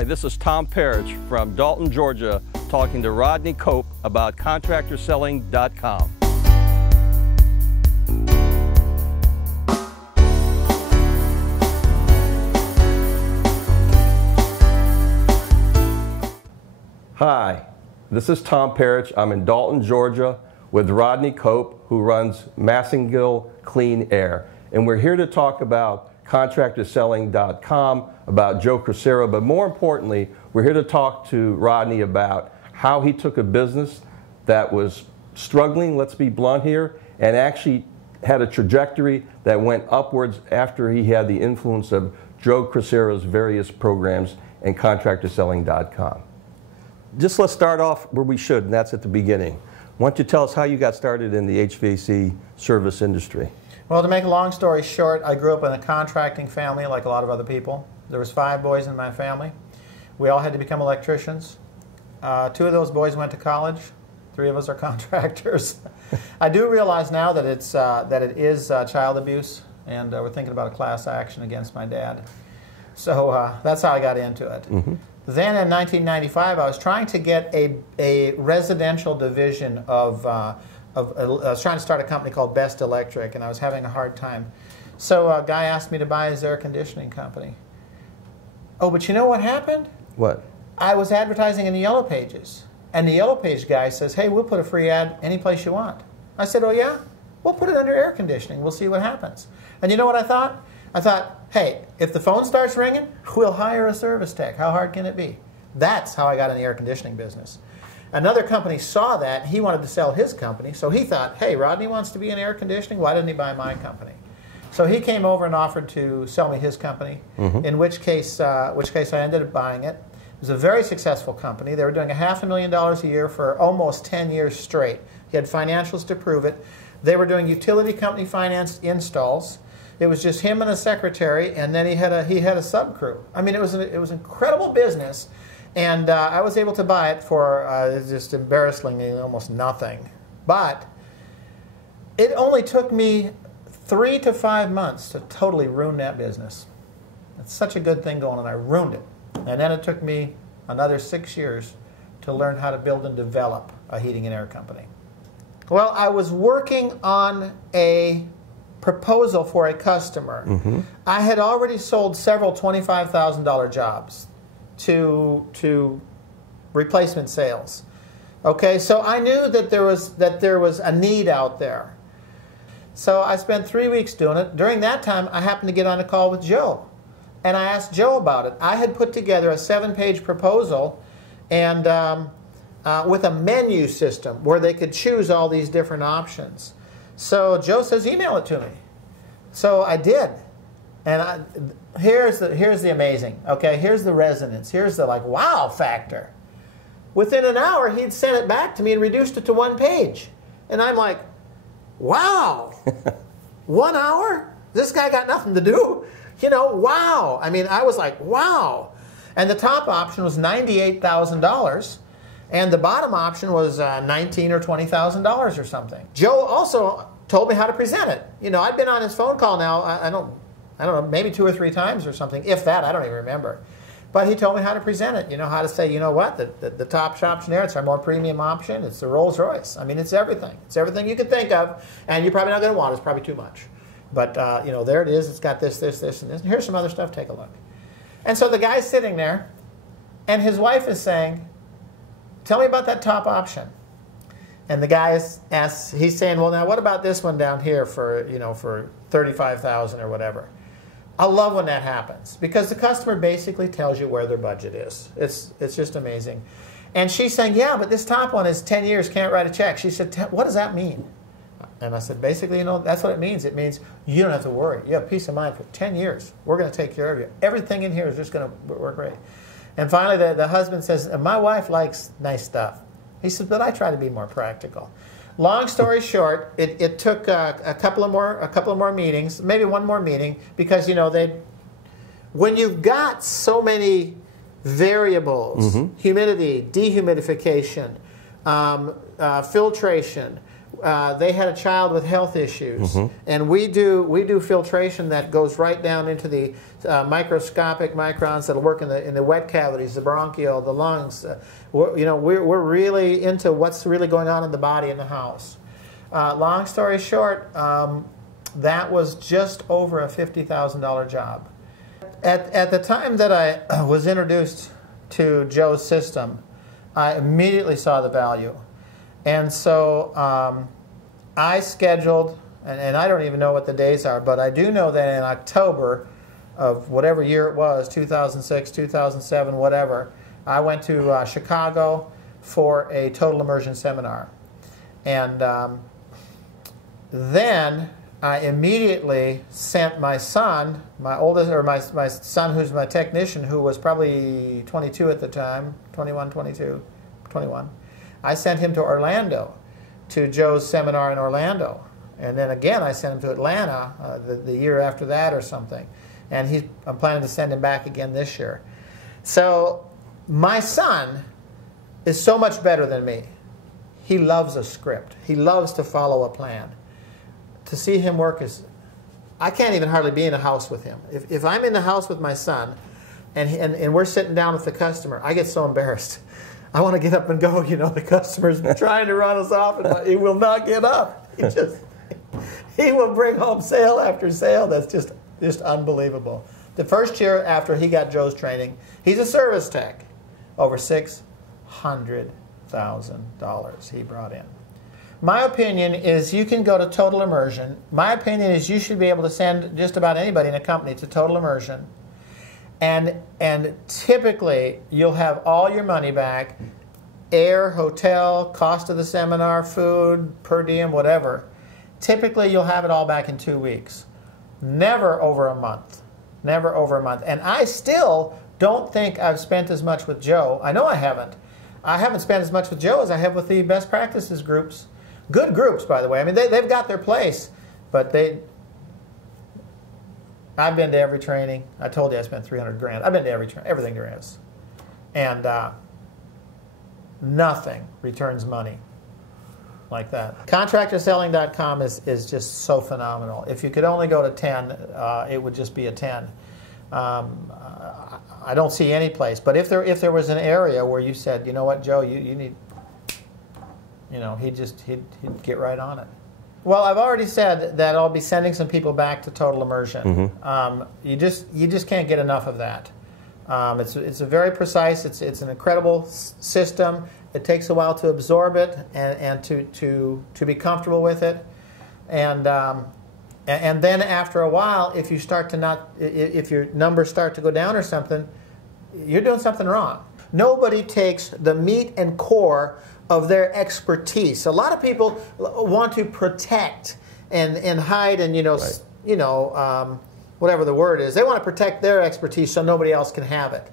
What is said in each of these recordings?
Hi, this is Tom Parrish from Dalton, Georgia, talking to Rodney Koop about ContractorSelling.com. Hi, this is Tom Parrish. I'm in Dalton, Georgia with Rodney Koop, who runs Massengill Clean Air. And we're here to talk about ContractorSelling.com, about Joe Crisero, but more importantly, we're here to talk to Rodney about how he took a business that was struggling, let's be blunt here, and actually had a trajectory that went upwards after he had the influence of Joe Crisero's various programs and ContractorSelling.com. Just let's start off where we should, and that's at the beginning. Why don't you tell us how you got started in the HVAC service industry? Well, to make a long story short, I grew up in a contracting family like a lot of other people. There was 5 boys in my family. We all had to become electricians. 2 of those boys went to college. 3 of us are contractors. I do realize now that it is child abuse, and we're thinking about a class action against my dad. So that's how I got into it. Mm-hmm. Then in 1995, I was trying to get a residential division I was trying to start a company called Best Electric, and I was having a hard time. So a guy asked me to buy his air conditioning company. Oh, but you know what happened? What? I was advertising in the Yellow Pages, and the Yellow Page guy says, hey, we'll put a free ad any place you want. I said, oh yeah? We'll put it under air conditioning. We'll see what happens. And you know what I thought? I thought, hey, if the phone starts ringing, we'll hire a service tech. How hard can it be? That's how I got in the air conditioning business. Another company saw that. He wanted to sell his company, so he thought, hey, Rodney wants to be in air conditioning. Why didn't he buy my company? So he came over and offered to sell me his company, mm-hmm. in which case I ended up buying it. It was a very successful company. They were doing $500,000 a year for almost 10 years straight. He had financials to prove it. They were doing utility company financed installs. It was just him and a secretary, and then he had a sub crew. I mean, it was an incredible business. And I was able to buy it for just embarrassingly almost nothing. But it only took me 3 to 5 months to totally ruin that business. It's such a good thing going, and I ruined it. And then it took me another 6 years to learn how to build and develop a heating and air company. Well, I was working on a proposal for a customer. Mm-hmm. I had already sold several $25,000 jobs to replacement sales. Okay, so I knew that there was a need out there. So I spent 3 weeks doing it. During that time, I happened to get on a call with Joe, and I asked Joe about it. I had put together a 7-page proposal, and with a menu system where they could choose all these different options. So Joe says, email it to me. So I did. And here's the amazing, okay? Here's the resonance. Here's the like wow factor. Within an hour, he'd sent it back to me and reduced it to 1 page. And I'm like, wow, 1 hour? This guy got nothing to do? You know, wow. I mean, I was like, wow. And the top option was $98,000. And the bottom option was $19,000 or $20,000 or something. Joe also told me how to present it. You know, I'd been on his phone call now, I don't know, maybe 2 or 3 times or something, if that, I don't even remember. But he told me how to present it, you know, how to say, you know what, the top option there, it's our more premium option, it's the Rolls Royce. I mean, it's everything. It's everything you could think of, and you're probably not going to want it, it's probably too much. But, you know, there it is, it's got this, this, this, and this, and here's some other stuff, take a look. And so the guy's sitting there, and his wife is saying, tell me about that top option. And the guy asks, he's saying, well, now what about this one down here for, you know, for $35,000 or whatever? I love when that happens because the customer basically tells you where their budget is. It's just amazing. And she's saying, yeah, but this top one is 10 years, can't write a check. She said, what does that mean? And I said, basically, you know, that's what it means. It means you don't have to worry. You have peace of mind for 10 years. We're going to take care of you. Everything in here is just going to work great. And finally, the husband says, my wife likes nice stuff. He said, but I try to be more practical. Long story short, it took a couple of more meetings, maybe 1 more meeting, because you know when you've got so many variables, mm-hmm. humidity, dehumidification, filtration, They had a child with health issues, and we do filtration that goes right down into the microscopic microns that'll work in the wet cavities, the bronchial, the lungs. We're really into what's really going on in the body in the house. Long story short, that was just over a $50,000 job. At the time that I was introduced to Joe's system, I immediately saw the value. And so I scheduled, and I don't even know what the days are, but I do know that in October of whatever year it was, 2006, 2007, whatever, I went to Chicago for a total immersion seminar. And then I immediately sent my son, my oldest, or my son who's my technician, who was probably 22 at the time, 21, 22, 21. I sent him to Orlando, to Joe's seminar in Orlando. And then again, I sent him to Atlanta the year after that or something. And I'm planning to send him back again this year. So my son is so much better than me. He loves a script. He loves to follow a plan. To see him work is, I can't even hardly be in a house with him. If I'm in the house with my son and we're sitting down with the customer, I get so embarrassed. I want to get up and go, the customer's trying to run us off, and he will not get up. He will bring home sale after sale that's just unbelievable. The first year after he got Joe's training, he's a service tech. Over $600,000 he brought in. My opinion is you can go to total immersion. My opinion is you should be able to send just about anybody in a company to total immersion. And typically, you'll have all your money back, air, hotel, cost of the seminar, food, per diem, whatever. Typically, you'll have it all back in 2 weeks. Never over a month. Never over a month. And I still don't think I've spent as much with Joe. I know I haven't. I haven't spent as much with Joe as I have with the best practices groups. Good groups, by the way. I mean, they've got their place, but I've been to every training. I told you I spent $300,000. I've been to everything there is. And nothing returns money like that. Contractorselling.com is just so phenomenal. If you could only go to 10, it would just be a 10. I don't see any place. But if there was an area where you said, you know what, Joe, you need, he'd get right on it. Well, I've already said that I'll be sending some people back to total immersion. You just can't get enough of that. It's a very precise. It's an incredible system. It takes a while to absorb it and to be comfortable with it, and then after a while, if your numbers start to go down or something, you're doing something wrong. Nobody takes the meat and core of their expertise. A lot of people want to protect and hide and whatever the word is. They want to protect their expertise so nobody else can have it.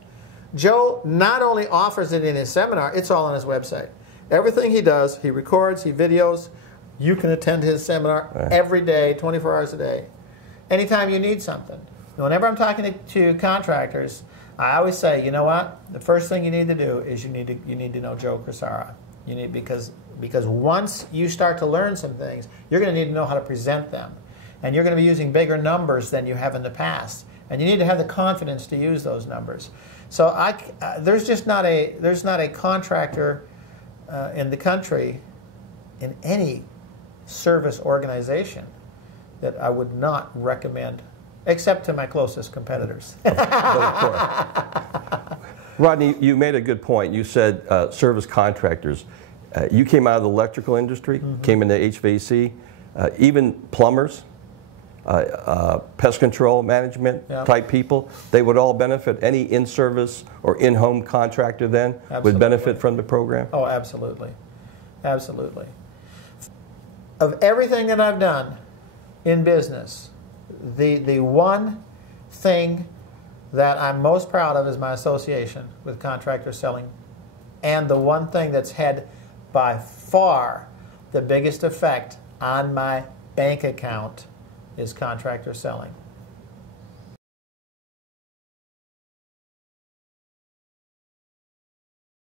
Joe not only offers it in his seminar, it's all on his website. Everything he does, he records, he videos. You can attend his seminar every day, 24 hours a day, anytime you need something. Whenever I'm talking to contractors, I always say, you know what? The first thing you need to do is you need to know Joe Crisara. Because once you start to learn some things, you're going to need to know how to present them. And you're going to be using bigger numbers than you have in the past. And you need to have the confidence to use those numbers. So there's not a contractor in the country, in any service organization, that I would not recommend, except to my closest competitors. Of course. Rodney, you made a good point. You said service contractors. You came out of the electrical industry, came into HVAC, even plumbers, pest control management type people, they would all benefit. Any in-service or in-home contractor then would benefit from the program? Oh, absolutely. Absolutely. Of everything that I've done in business, the one thing that I'm most proud of is my association with Contractor Selling, and the one thing that's had by far the biggest effect on my bank account is Contractor Selling.